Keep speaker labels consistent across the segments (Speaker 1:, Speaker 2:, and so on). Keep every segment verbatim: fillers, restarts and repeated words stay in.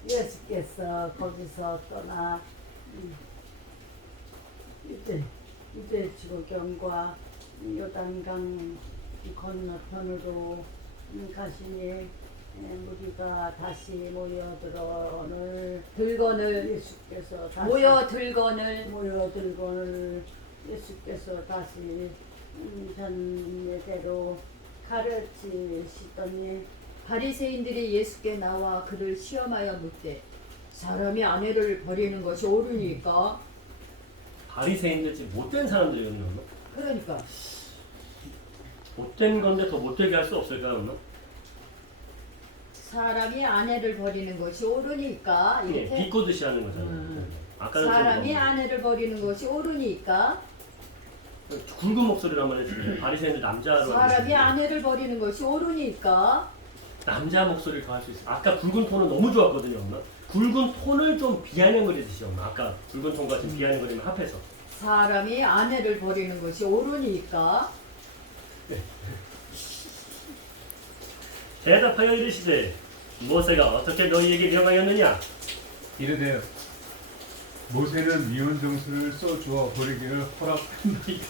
Speaker 1: 예수께서 거기서 떠나 음, 유대 유대 지구경과 요단강 건너편으로 음, 가시니 에, 무리가 다시 모여들어오늘
Speaker 2: 들거늘
Speaker 1: 예수께서 다시
Speaker 2: 모여 들거늘
Speaker 1: 모여들고는 예수께서 다시 음, 전례대로 가르치시더니
Speaker 2: 바리새인들이 예수께 나와 그를 시험하여 묻되 사람이 아내를 버리는 것이 옳으니까.
Speaker 3: 바리새인들 지금 못된 사람들이거든요.
Speaker 2: 그러니까
Speaker 3: 못된 건데 더 못되게 할 수 없을까요?
Speaker 2: 사람이 아내를 버리는 것이 옳으니까
Speaker 3: 예,
Speaker 2: 이렇게
Speaker 3: 비꼬듯이 하는 거잖아요.
Speaker 2: 음.
Speaker 3: 아까는
Speaker 2: 사람이
Speaker 3: 좀
Speaker 2: 아내를 버리는 것이 옳으니까
Speaker 3: 굵은 목소리로 한번 해주세요. 바리새인들 남자로
Speaker 2: 사람이
Speaker 3: 해주세요.
Speaker 2: 아내를 버리는 것이 옳으니까.
Speaker 3: 남자 목소리를 더 할 수 있어요. 아까 굵은 톤은 너무 좋았거든요, 엄마. 굵은 톤을 좀 비아냥거리듯이 엄마. 아까 굵은 톤과 지금 비아냥거리면 합해서.
Speaker 2: 사람이 아내를 버리는 것이 옳으니까.
Speaker 3: 대답하여 이르시되 모세가 어떻게 너희에게 명하였느냐?
Speaker 4: 이르되 모세는 미혼 정수를 써 주어 버리기를 허락한다.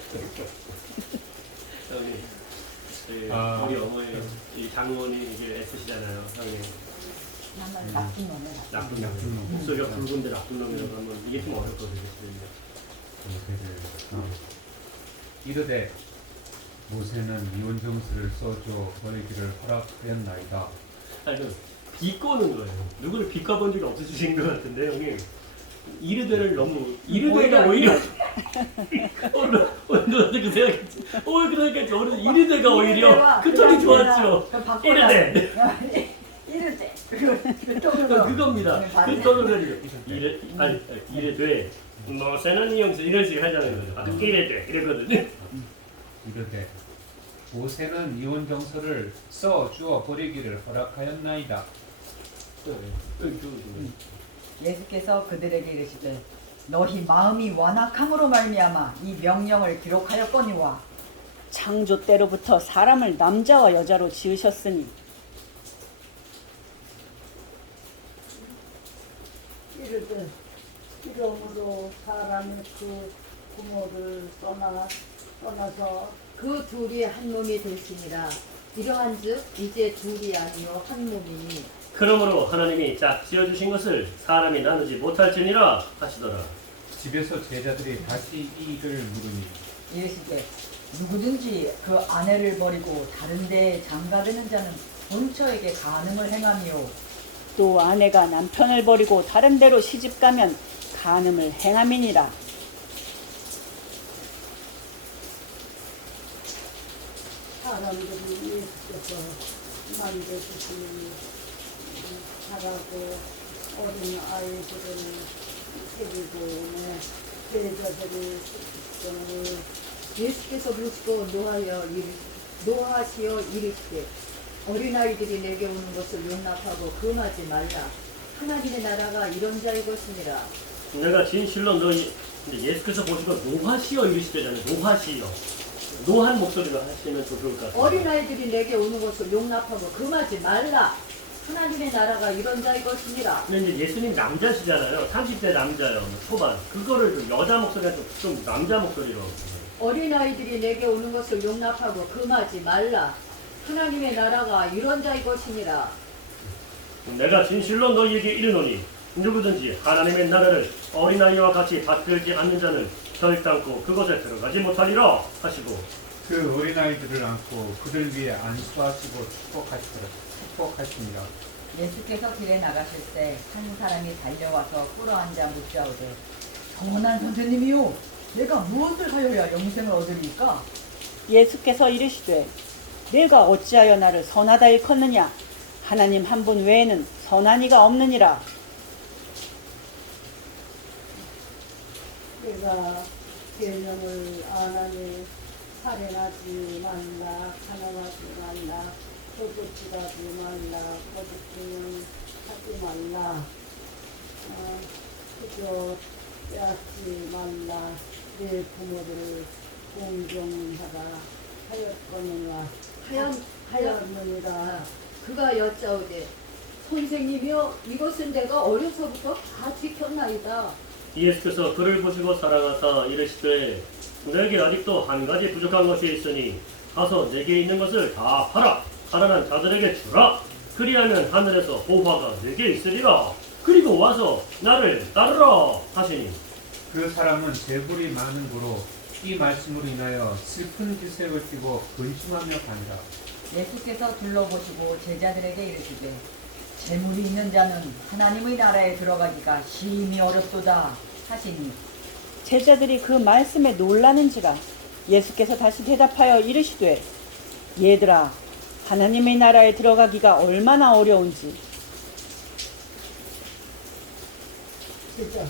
Speaker 3: 형님, 그
Speaker 4: 아.
Speaker 3: 우리 어머니, 이 장모님 이게 애쓰시잖아요, 형님.
Speaker 1: 나는 나쁜 놈이야.
Speaker 3: 나쁜
Speaker 4: 나쁜
Speaker 3: 놈.
Speaker 4: 놈.
Speaker 3: 목소리가 굵은데 나쁜 놈이라고 하면 이게 좀 어렵거든요.
Speaker 4: 모세를 어. 이르되 모세는 미혼 정수를 써 주어 버리기를 허락하였나이다.
Speaker 3: 아니, 그 비꼬는 거예요. 누구를 비꼬본 적이 없으신 것 같은데, 형님. 이르되를 너무 이르되가 오히려 오늘 오늘 어떻게 생각했지? 오 그러니까 저는 이르되가 오히려 그 톤이 좋았죠. 이르되
Speaker 1: 이르되 그, 그 ton으로
Speaker 3: 그 그겁니다.
Speaker 1: 네,
Speaker 3: 그
Speaker 1: 다르네.
Speaker 3: 톤을 가지고 이르 아니 이르되 모세는 이 형사 이런 식으로 하잖아요. 아까 이르되 이랬거든요.
Speaker 4: 이르되 모세는 미혼 정서를 써 주어 버리기를 허락하였나이다.
Speaker 3: 네, 그, 그,
Speaker 5: 예수께서 그들에게 이르시되 너희 마음이 완악함으로 말미암아 이 명령을 기록하였거니와
Speaker 6: 창조 때로부터 사람을 남자와 여자로 지으셨으니
Speaker 1: 이르되 이러므로 사람의 그 부모를 떠나 떠나서
Speaker 2: 그 둘이 한 몸이 되시니라. 이러한즉 이제 둘이 아니요 한 몸이니.
Speaker 3: 그러므로 하나님이 짝 지어주신 것을 사람이 나누지 못할지니라 하시더라.
Speaker 4: 집에서 제자들이 다시 이 일을 물으니
Speaker 5: 이르시되 누구든지 그 아내를 버리고 다른 데에 장가드는 자는 본처에게 간음을 행하며
Speaker 6: 또 아내가 남편을 버리고 다른 데로 시집가면 간음을 행함이니라.
Speaker 1: 사람들이 예수께서 만져주시니 자라고 어린 아이들을 데리고 오매 제자들이 식전을
Speaker 2: 예수께서 묻고 노하여 이르 노하시어 이르시되 어린아이들이 내게 오는 것을 용납하고 금하지 말라. 하나님의 나라가 이런 자의 것이니라.
Speaker 3: 내가 진실로 너희 근데 예수께서 보시고 노하시어 이르시되잖아요. 노하시어 노한 목소리로 하시면 더 좋을 것 같아요.
Speaker 2: 어린아이들이 내게 오는 것을 용납하고 금하지 말라. 하나님의 나라가 이런 자의 것이니라.
Speaker 3: 근데 이제 예수님 남자시잖아요. 삼십 대 남자요. 초반. 그거를 좀 여자 목소리가 좀, 좀 남자 목소리로.
Speaker 2: 어린아이들이 내게 오는 것을 용납하고 금하지 말라. 하나님의 나라가 이런 자의 것이니라.
Speaker 3: 내가 진실로 너희에게 이르노니 누구든지 하나님의 나라를 어린아이와 같이 받들지 않는 자는 결단코 그것에 들어가지 못하리라 하시고
Speaker 4: 그 어린아이들을 안고 그들 위에 안수하시고 축복하시더라. 축복하시니라.
Speaker 5: 예수께서 길에 나가실 때 한 사람이 달려와서 꿇어앉아 묻자오되 선한 선생님이요 내가 무엇을 하여야 영생을 얻으리까?
Speaker 6: 예수께서 이르시되 내가 어찌하여 나를 선하다 일컫느냐? 하나님 한 분 외에는 선한 이가 없느니라.
Speaker 1: 내가 계명을 안 하니 살인하지 말라, 가난하지 말라, 도둑질하지 말라, 거짓증언 하지 말라, 어, 그저 빼앗지 말라, 내 부모를 공경하라 하였거니와
Speaker 2: 하연 하연
Speaker 1: 하였느니라.
Speaker 2: 그가 여짜오되 선생님이여 이것은 내가 어려서부터 다 지켰나이다.
Speaker 3: 예수께서 그를 보시고 사랑하사 이르시되 내게 아직도 한 가지 부족한 것이 있으니 가서 내게 있는 것을 다 팔아 가난한 자들에게 주라. 그리하면 하늘에서 보화가 내게 있으리라. 그리고 와서 나를 따르라 하시니
Speaker 4: 그 사람은 재물이 많은 고로 이 말씀으로 인하여 슬픈 기색을 띠고 근심하며 가니라.
Speaker 5: 예수께서 둘러보시고 제자들에게 이르시되 재물이 있는 자는 하나님의 나라에 들어가기가 심히 어렵도다 하시니
Speaker 6: 제자들이 그 말씀에 놀라는지라. 예수께서 다시 대답하여 이르시되 얘들아 하나님의 나라에 들어가기가 얼마나 어려운지
Speaker 1: 진짜.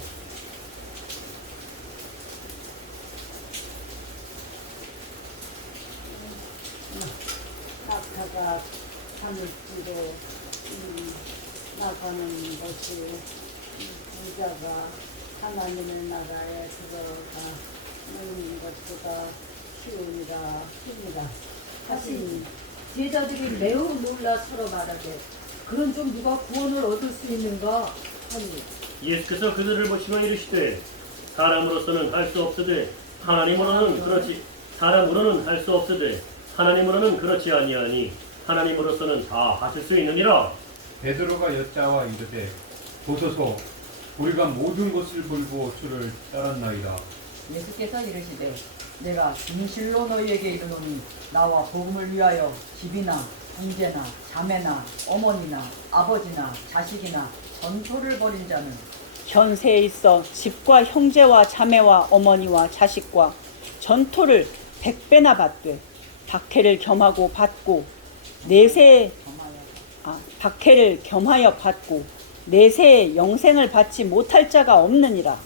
Speaker 1: 낙타가 하늘길에 음, 나가는 것이 음, 부자가 하나님의 나라에 들어가는 것보다 쉬우니라 힘이라 하시니
Speaker 2: 제자들이 매우 놀라 서로 말하되 그런 좀 누가 구원을 얻을 수 있는가 하니
Speaker 3: 예수께서 그들을 보시고 이르시되 사람으로서는 할 수 없으되 하나님으로는 그렇지 사람으로는 할 수 없으되 하나님으로는 그렇지 아니하니 하나님으로서는 다 하실 수 있느니라.
Speaker 4: 베드로가 여짜와 이르되 보소서 우리가 모든 것을 버리고 주를 따랐나이다.
Speaker 5: 예수께서 이르시되 내가 진실로 너희에게 이르노니 나와 복음을 위하여 집이나 형제나 자매나 어머니나 아버지나 자식이나 전토를 벌인 자는
Speaker 6: 현세에 있어 집과 형제와 자매와 어머니와 자식과 전토를 백배나 받되 박해를 겸하고 받고 내세
Speaker 5: 정하여
Speaker 6: 아, 박해를 겸하여 받고 내세의 영생을 받지 못할 자가 없느니라.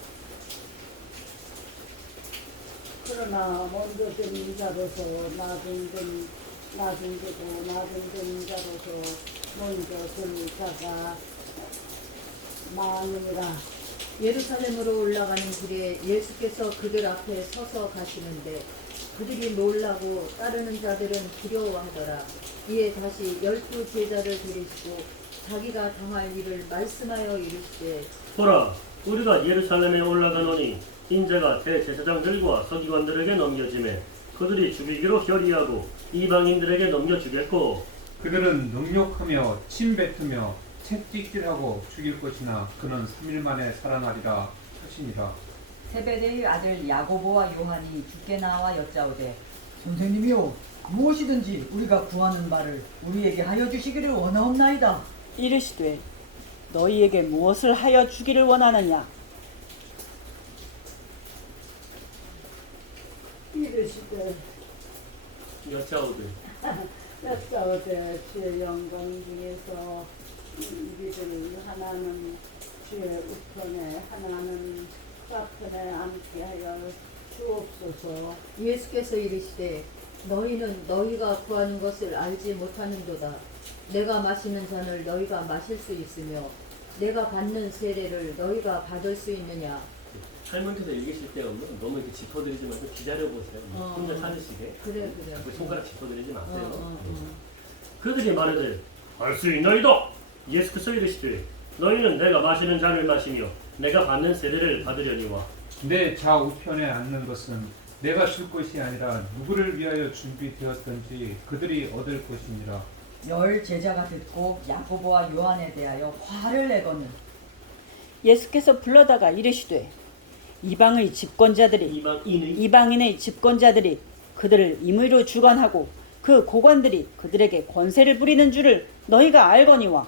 Speaker 1: 그러나 먼저 된 자로서 나중 된 나중 되고 나중 된 자로서 먼저 된 자가 많으니라.
Speaker 2: 예루살렘으로 올라가는 길에 예수께서 그들 앞에 서서 가시는데 그들이 놀라고 따르는 자들은 두려워하더라. 이에 다시 열두 제자를 데리시고 자기가 당할 일을 말씀하여 이르시되
Speaker 3: 보라 우리가 예루살렘에 올라가노니 인자가 대제사장들과 서기관들에게 넘겨지매 그들이 죽이기로 결의하고 이방인들에게 넘겨주겠고
Speaker 4: 그들은 능욕하며 침뱉으며 채찍질하고 죽일 것이나 그는 삼 일 만에 살아나리라 하시니라.
Speaker 5: 세베대의 아들 야고보와 요한이 주께 나와 여짜오되 선생님이요 무엇이든지 우리가 구하는 바를 우리에게 하여 주시기를 원하옵나이다.
Speaker 6: 이르시되 너희에게 무엇을 하여 주기를 원하느냐.
Speaker 1: 이르시되
Speaker 3: 여짜오되
Speaker 1: 여짜오되 주의 영광 중에서 우리를 하나는 주의 우편에 하나는 좌편에 앉게 하여 주옵소서.
Speaker 2: 예수께서 이르시되 너희는 너희가 구하는 것을 알지 못하는도다. 내가 마시는 잔을 너희가 마실 수 있으며 내가 받는 세례를 너희가 받을 수 있느냐.
Speaker 3: 할머니께서 읽으실 때 너무 이렇게 짚어드리지 말고 기다려보세요.
Speaker 2: 어.
Speaker 3: 혼자 찾으시게.
Speaker 2: 그래 그래.
Speaker 3: 자꾸 손가락 짚어드리지 마세요.
Speaker 2: 어, 어, 어.
Speaker 3: 그들이 말하되 할 수 있나이다. 예수께서 이르시되 너희는 내가 마시는 잔을 마시며 내가 받는 세례를 받으려니와
Speaker 4: 내 좌우편에 앉는 것은 내가 줄 것이 아니라 누구를 위하여 준비되었든지 그들이 얻을 것이니라.
Speaker 5: 열 제자가 듣고 야고보와 요한에 대하여 화를 내거늘
Speaker 6: 예수께서 불러다가 이르시되 이방의 집권자들이
Speaker 3: 이방인의
Speaker 6: 이방인의 집권자들이 그들을 임의로 주관하고 그 고관들이 그들에게 권세를 부리는 줄을 너희가 알거니와.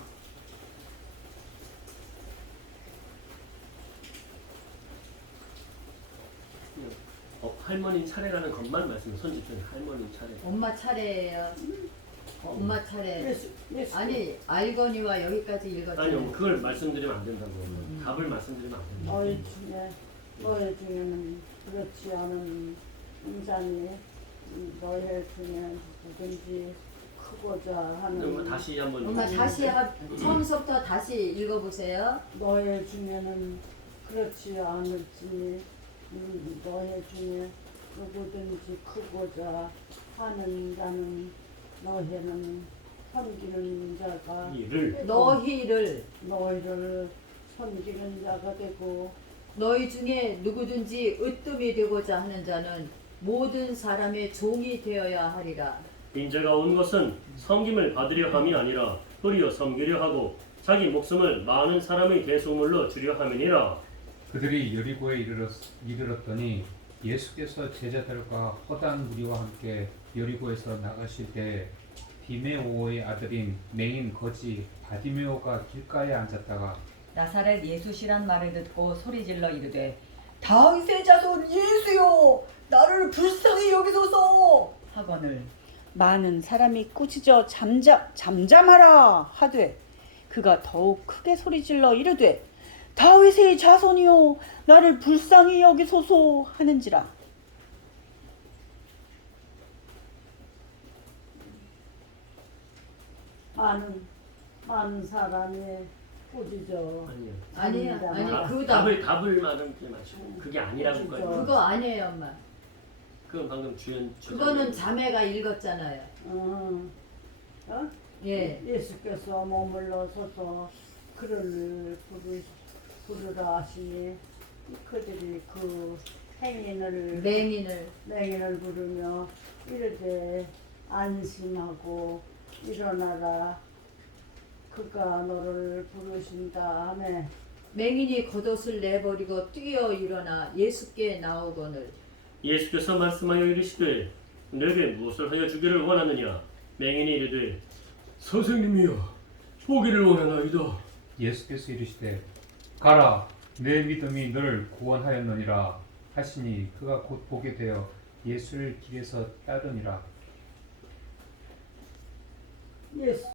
Speaker 3: 어, 할머니 차례라는 것만 말씀 손짓은 할머니 차례.
Speaker 2: 엄마 차례예요. 엄마 차례.
Speaker 1: 예수, 예수.
Speaker 2: 아니 알거니와 여기까지 읽었죠.
Speaker 3: 아니요 그걸 말씀드리면 안 된다고. 답을 말씀드리면 안 된다고.
Speaker 1: 너희 중에 너희 중에는 그렇지 않은 인자니 너희 중에 누구든지 크고자
Speaker 3: 그럼
Speaker 1: 하는
Speaker 3: 다시 한번
Speaker 2: 엄마 다시 하, 처음부터 다시 읽어보세요.
Speaker 1: 너희 중에는 그렇지 않을지 음, 너희 중에 누구든지 크고자 하는 자는 너희는 섬기는 자가
Speaker 3: 이를
Speaker 2: 너희를
Speaker 1: 너희를 섬기는 자가 되고
Speaker 2: 너희 중에 누구든지 으뜸이 되고자 하는 자는 모든 사람의 종이 되어야 하리라.
Speaker 3: 인자가 온 것은 섬김을 받으려 함이 아니라 도리어 섬기려 하고 자기 목숨을 많은 사람의 대속물로 주려 함이니라.
Speaker 4: 그들이 여리고에 이르렀, 이르렀더니 예수께서 제자들과 허다한 무리와 함께 여리고에서 나가실 때 디메오의 아들인 맹인 거지 바디메오가 길가에 앉았다가
Speaker 5: 나사렛 예수시란 말을 듣고 소리질러 이르되 다윗의 자손 예수여 나를 불쌍히 여기소서 하거늘
Speaker 6: 많은 사람이 꾸짖어 잠잠, 잠잠하라 하되 그가 더욱 크게 소리질러 이르되 다윗의 자손이여 나를 불쌍히 여기소서 하는지라.
Speaker 1: 많은 많은 사람이 꾸짖어
Speaker 3: 아니요.
Speaker 2: 아니야,
Speaker 1: 잠잠하라.
Speaker 2: 아니
Speaker 3: 답-
Speaker 2: 그다.
Speaker 3: 답을 답을 말하지 마시고 그게 아니라고
Speaker 1: 진짜.
Speaker 3: 거예요.
Speaker 2: 그거 아니에요, 엄마.
Speaker 3: 그건 방금 주연
Speaker 2: 그거는 자매가 읽었잖아요.
Speaker 1: 어, 어?
Speaker 2: 예.
Speaker 1: 예수께서 머물러 서서 그를 부르, 부르라 하시니 그들이 그 행인을
Speaker 2: 맹인을
Speaker 1: 맹인을 부르며 이르되 안심하고 일어나라 그가 너를 부르신다 하매
Speaker 2: 맹인이 겉옷을 내버리고 뛰어 일어나 예수께 나오거늘
Speaker 3: 예수께서 말씀하여 이르시되 내게 무엇을 하여 주기를 원하느냐. 맹인이 이르되 선생님이여 보기를 원하나이다.
Speaker 4: 예수께서 이르시되 가라 내 믿음이 널 구원하였느니라 하시니 그가 곧 보게 되어 예수를 길에서 따르니라.
Speaker 1: 예수